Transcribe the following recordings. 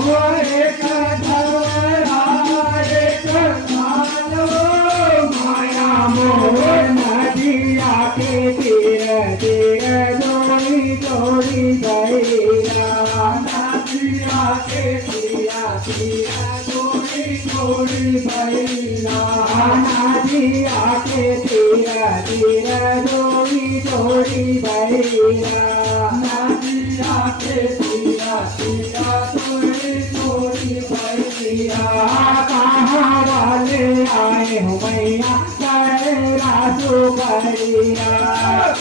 एक धरा एक मानो माया मोह नदिया के तीर तीर जोड़ी जोड़ी गईला नदिया के तीरा तीरा जोड़ी जोड़ी गईला नदिया के तीरा तीरा जोड़ी जोड़ी गईला नदिया के तीरा तीरा जोड़ी जोड़ी गईला कहाँ वाले आए हो मैया तेरा सुपरिया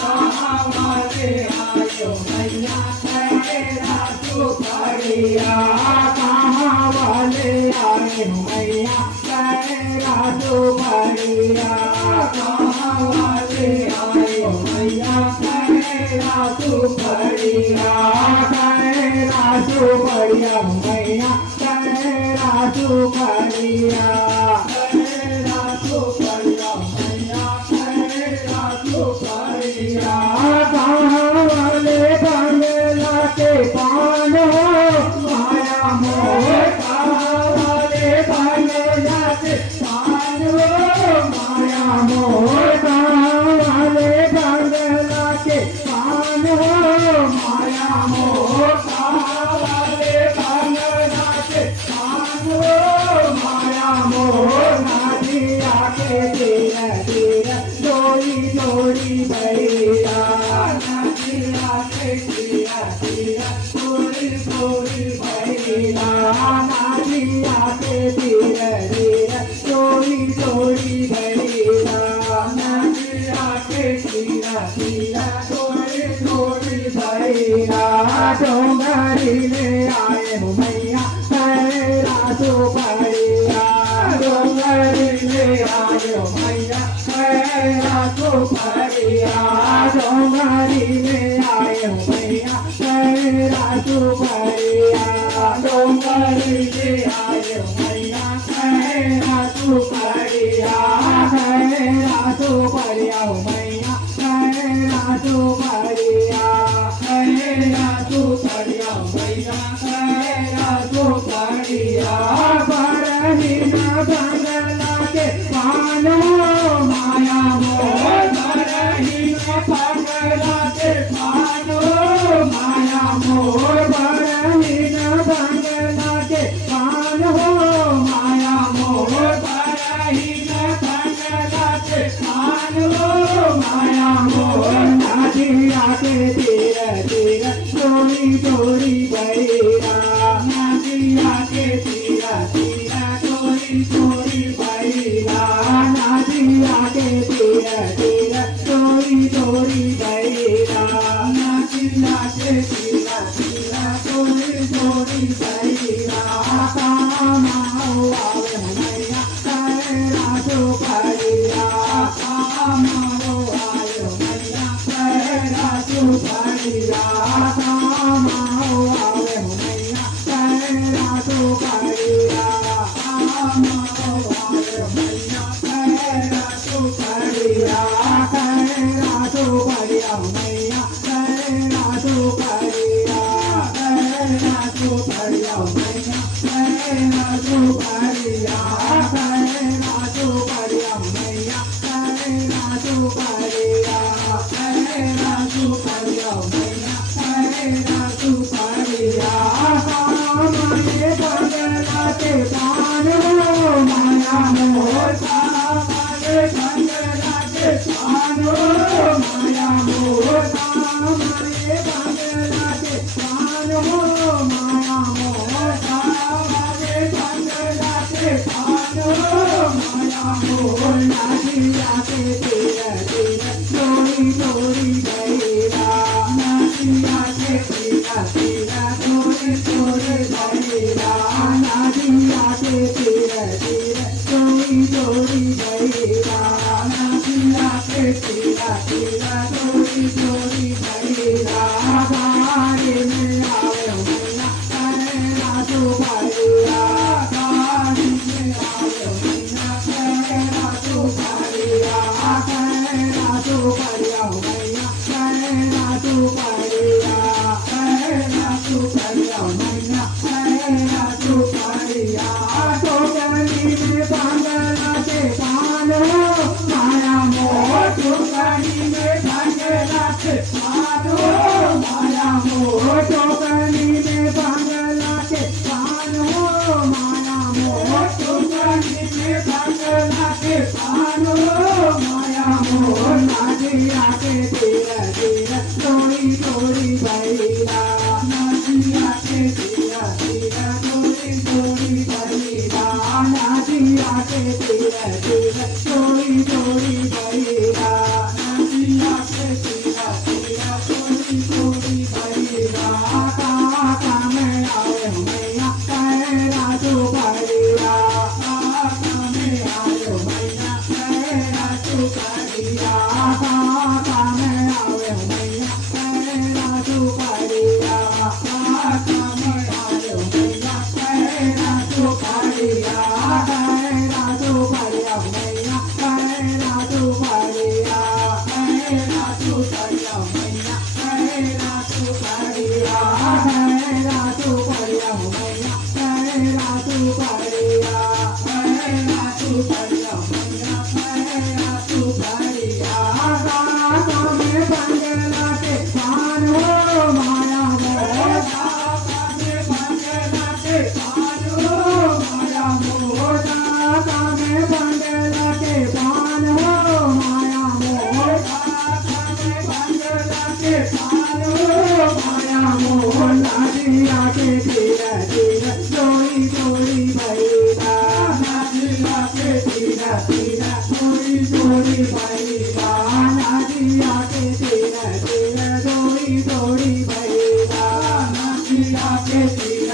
कहाँ वाले आए हो मैया तेरा सुपरिया कहाँ वाले आए हो मैया तेरा सुपरिया कहाँ वाले आए हो मैया तेरा सुपरिया तेरा सुपरिया मैया तेरा सुपरिया तेरा सुपरिया मैया तेरा सुपरिया कहाँ वाले बंगला के पान माया मोह कहाँ वाले बंगला के पान माया मोह कहाँ वाले बंगला के पान माया मोह कहाँ वाले बंगला के पान माया मोह नदिया के तीर तीर जोड़ी जोड़ी भैया नदिया के तीर तीर जोड़ी जोड़ी भैया नदिया के तीर तीर जोड़ी जोड़ी भैया नदिया के तीर तीर जोड़ी जोड़ी भैया डोंगरी ले आए हो मैया तेरा सुपरिया डोंगरी ले आए हो मैया तेरा सुपरिया डोंगरी ले आए हो मैया तेरा सुपरिया डोंगरी ले आए हो मैया तेरा सुपरिया तेरा सुपरिया हो मैया तेरा सुपरिया तेरा सुपरिया हो मैया तेरा सुपरिया बरही न बंगला के पानो माया मोह बरही न बंगला के पानो माया मोह बरही न बंगला के पानो माया मोह बरही न बंगला के पानो माया मोह नदिया के तीर तीर जोड़ी जोड़ी भैया नदिया के तीर तीर जोड़ी जोड़ी भैया नदिया के तीर तीर जोड़ी जोड़ी भैया नदिया के तीर तीर जोड़ी जोड़ी भैया काम आवे मैया तेरा सुपरिया काम आवे मैया तेरा सुपरिया काम आवे मैया तेरा सुपरिया काम आवे मैया तेरा सुपरिया तेरा सुपरिया मैया तेरा सुपरिया तेरा सुपरिया मैया तेरा सुपरिया तेरा सुपरिया मैया तेरा सुपरिया तेरा सुपरिया मैया तेरा सुपरिया हमारे बंगला के पान माया मोह हमारे बंगला के पान माया मोह हमारे बंगला के पान माया मोह हमारे बंगला के पान माया मोह नदिया के तीर तीर जोड़ी जोड़ी गईला नदिया के तीर तीर जोड़ी जोड़ी गईला नदिया के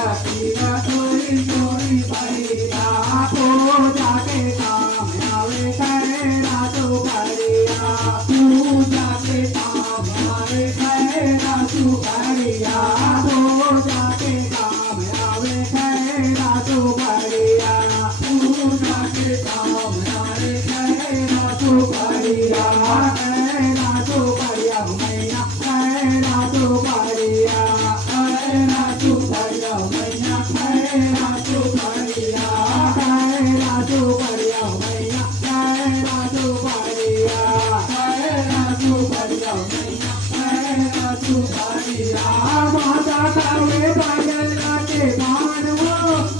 तीरा तीरा चोरी चोरी भैया पूजा के काम आवे खैरा सुपरिया पूजा के काम आवे खैरा सुपरिया पूजा के काम आवे खैरा सुपरिया पूजा के काम आवे खैरा सुपरिया खैरा सुपरिया मैया खैरा सुपरिया खैरा सुपरिया मैया खैरा सुपरिया खैरा सुपरिया मैया खैरा सुपरिया खैरा सुपरिया मैया खैरा सुपरिया माता कावे बागला के मानवो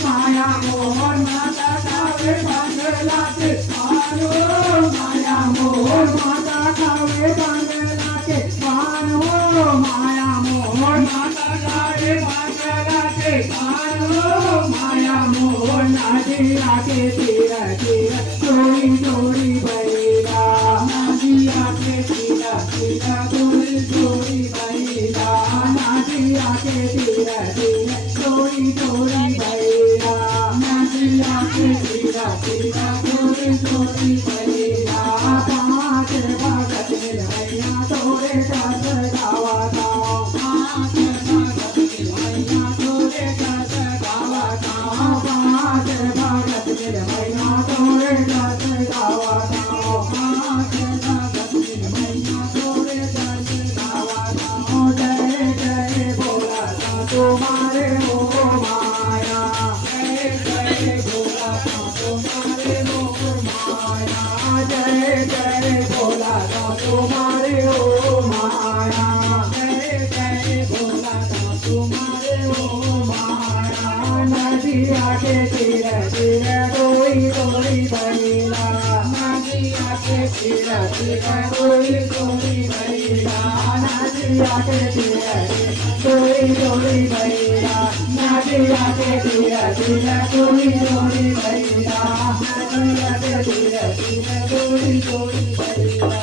माया मोहन माता कावे बागला के मानवो माया मोहन माता कावे बागला के मानवो माया मोहन माता कावे बागला के मानवो माया मोहन नाजिया के तीरा तीरा चोरी चोरी बैला नाजिया के तीरा तीरा चोरी चोरी बैला नाजिया के तीरा तीरा चोरी चोरी बैला नाजिया के तीरा तीरा चोरी चोरी बैला पाँच भगत मिलैया तोरे दस गावा गाँव पाँच भगत मिलैया तोरे दस गावा गाँव पाँच भगत मिलैया तोरे दस गावा गाँव पाँच भगत मिलैया तोरे दस गावा गाँव जय जय बोला था तुम्हारे हो माया जय जय बोला था तुम्हारे हो माया जय जय बोला था तुम्हारे हो माया जय जय बोला था तुम्हारे हो माया नदिया के तीरे तीरे रोई रोई बैला नदिया के तीरे तीरे रोई रोई बैला नदिया के तीरे रोई रोई बैला नदिया के तीरे तीरे रोई रोई बैला नदिया के तीरे तीरे रोई रोई बैला